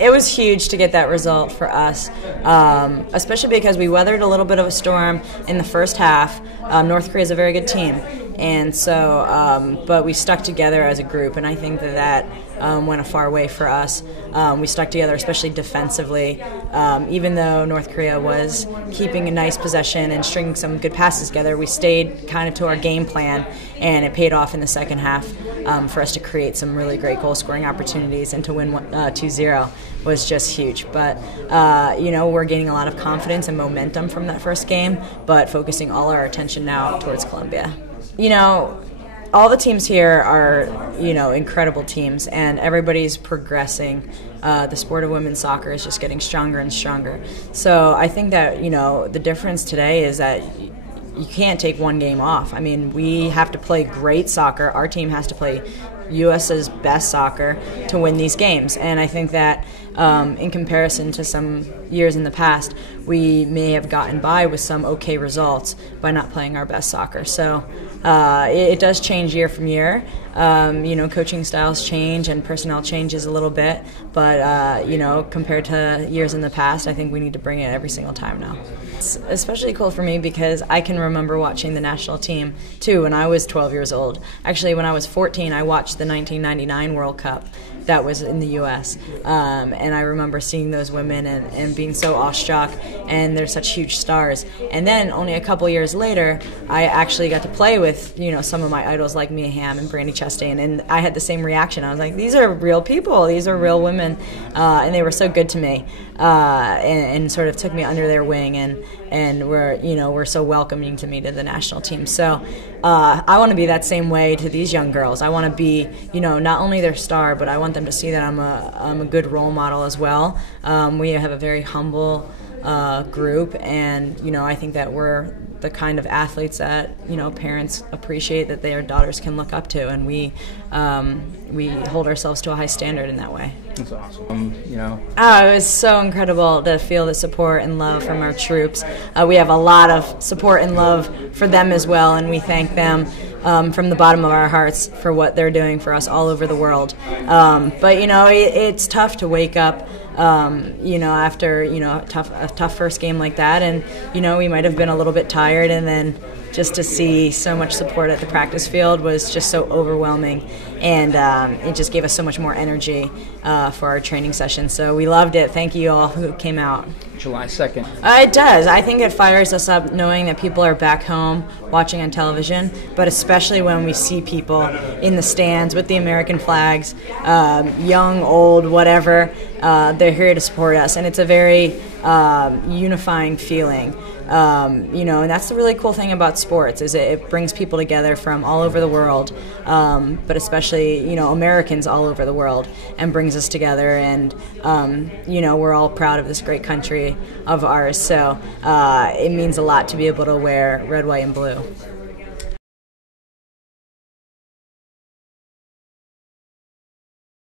It was huge to get that result for us, especially because we weathered a little bit of a storm in the first half. North Korea is a very good team, and so but we stuck together as a group, and I think that went a far way for us. We stuck together, especially defensively. Even though North Korea was keeping a nice possession and stringing some good passes together, we stayed kind of to our game plan, and it paid off in the second half for us to create some really great goal-scoring opportunities, and to win 2-0 was just huge. But we're gaining a lot of confidence and momentum from that first game, but focusing all our attention now towards Colombia. All the teams here are, incredible teams, and everybody's progressing. The sport of women's soccer is just getting stronger and stronger. So I think that, the difference today is that you can't take one game off. I mean, we have to play great soccer. Our team has to play US's best soccer to win these games. And I think that in comparison to some years in the past, we may have gotten by with some okay results by not playing our best soccer. So it does change year from year. Coaching styles change and personnel changes a little bit, but compared to years in the past, I think we need to bring it every single time now. It's especially cool for me because I can remember watching the national team too when I was 12 years old. Actually, when I was 14, I watched the 1999 World Cup that was in the U.S. And I remember seeing those women and being so awestruck, and they're such huge stars. And then only a couple years later, I actually got to play with some of my idols like Mia Hamm and Brandi Chastain, and I had the same reaction. I was like, these are real people, these are real women, and they were so good to me, and sort of took me under their wing, and were so welcoming to me to the national team. So I want to be that same way to these young girls. I want to be, not only their star, but I want them to see that I'm a good role model as well. We have a very humble group, and I think that we're the kind of athletes that parents appreciate, that their daughters can look up to, and we hold ourselves to a high standard in that way. That's awesome. It was so incredible to feel the support and love from our troops. We have a lot of support and love for them as well, and we thank them from the bottom of our hearts for what they're doing for us all over the world. But it's tough to wake up after a tough first game like that, and we might have been a little bit tired, and then just to see so much support at the practice field was just so overwhelming, and it just gave us so much more energy for our training session. So we loved it. Thank you all who came out. July 2nd. It does. I think it fires us up knowing that people are back home watching on television, but especially when we see people in the stands with the American flags, young, old, whatever. They're here to support us, and it's a very unifying feeling. And that's the really cool thing about sports, is it brings people together from all over the world, but especially Americans all over the world, and brings us together. And we're all proud of this great country of ours. So it means a lot to be able to wear red, white, and blue.